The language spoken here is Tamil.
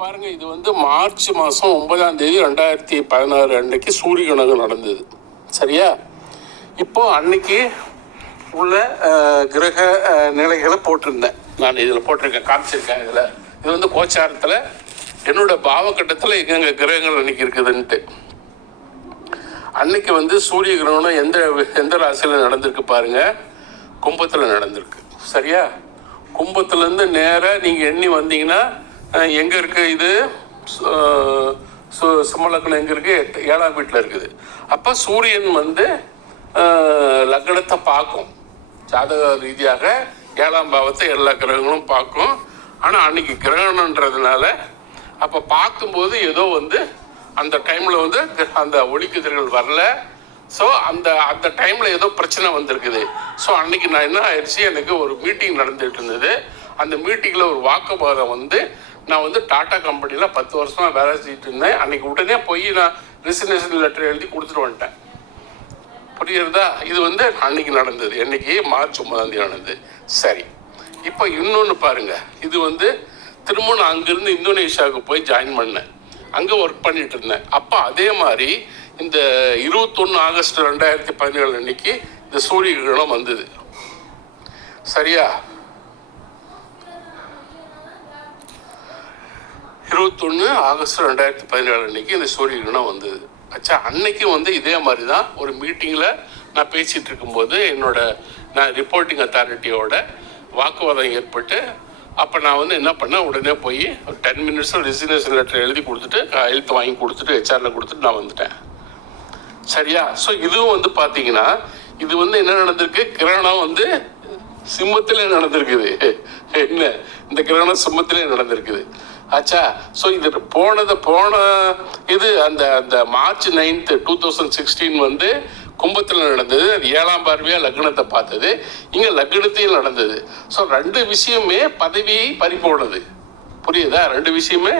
பாருங்க, இது வந்து மார்ச் மாதம் 9ஆம் தேதி 2016 அன்னைக்கு சூரிய கிரகணம் நடந்தது. சரியா? இப்போ அன்னைக்கு உள்ள கிரக நிலைகளை போட்டிருந்தேன். நான் இதில் போட்டிருக்கேன், காமிச்சிருக்கேன். இது வந்து கோச்சாரத்தில் என்னோட பாவக்கட்டத்தில் எங்கெங்க கிரகங்கள் அன்னைக்கு இருக்குதுன்ட்டு. அன்னைக்கு வந்து சூரிய கிரகணம் எந்த ராசியில் நடந்திருக்கு பாருங்க, கும்பத்தில் நடந்திருக்கு. சரியா? கும்பத்துலேருந்து நேராக நீங்கள் எண்ணி வந்தீங்கன்னா எங்கே இருக்குது? இது சிம்மலக்கணம் எங்கே இருக்குது? 7ஆம் வீட்டில் இருக்குது. அப்போ சூரியன் வந்து லக்னத்தை பார்க்கும். ஜாதக ரீதியாக 7ஆம் பாவத்தை எல்லா கிரகங்களும் பார்க்கும். ஆனால் அன்னைக்கு கிரகணன்றதுனால அப்போ பார்க்கும்போது ஏதோ வந்து அந்த டைமில் வந்து அந்த ஒளிக்கதிர்கள் வரல. ஸோ அந்த டைமில் ஏதோ பிரச்சனை வந்திருக்குது. ஸோ அன்னைக்கு நான் என்ன ஆயிடுச்சு, எனக்கு ஒரு மீட்டிங் நடந்துகிட்டு இருந்தது. அந்த மீட்டிங்கில் ஒரு வாக்குவாதம் வந்து நான் வந்து டாடா கம்பெனியில் 10 வருஷமாக வேலை செஞ்சுட்டு இருந்தேன். அன்னைக்கு உடனே போய் நான் ரெசிக்னேஷன் லெட்டர் எழுதி கொடுத்துட்டு வந்துட்டேன். புரியுறதா? இது வந்து அன்னைக்கு நடந்தது. என்னைக்கு? மார்ச் 9ஆம் தேதி நடந்தது. சரி, இப்போ இன்னொன்று பாருங்க. இது வந்து திரும்ப நான் அங்கேருந்து இந்தோனேஷியாவுக்கு போய் ஜாயின் பண்ணேன். அங்கே ஒர்க் பண்ணிட்டு இருந்தேன். அப்போ அதே மாதிரி இந்த 21 ஆகஸ்ட் 2017 அன்னைக்கு இந்த சூரிய கிரகணம் வந்தது. சரியா? 21 ஆகஸ்ட் 2017 அன்னைக்கு இந்த சூரிய கிரகணம் வந்தது. ஆச்சா, அன்னைக்கு வந்து இதே மாதிரி தான் ஒரு மீட்டிங்கில் நான் பேசிகிட்டு இருக்கும்போது நான் ரிப்போர்ட்டிங் அத்தாரிட்டியோட வாக்குவாதம் ஏற்பட்டு, அப்போ நான் வந்து என்ன பண்ணேன், உடனே போய் ஒரு 10 மினிட்ஸில் ரெசிக்னேஷன் லெட்டர் எழுதி கொடுத்துட்டு எழுத்து வாங்கி கொடுத்துட்டு ஹெச்ஆரில் கொடுத்துட்டு நான் வந்துட்டேன். சரியா? ஸோ இதுவும் வந்து பார்த்தீங்கன்னா இது வந்து என்ன நடந்திருக்கு, கிரகணம் வந்து சிம்மத்திலே நடந்திருக்குது. என்ன, இந்த கிரகணம் சிம்மத்திலே நடந்திருக்குது. ஆச்சா, ஸோ இது போன இது அந்த மார்ச் 9, 2016 வந்து கும்பத்தில் நடந்தது. அது 7ஆம் பார்வையாக லக்னத்தை பார்த்தது. இங்கே லக்னத்தையும் நடந்தது. ஸோ 2 விஷயமே பதவியை பறிப்போனது. புரியுதா? 2 விஷயமே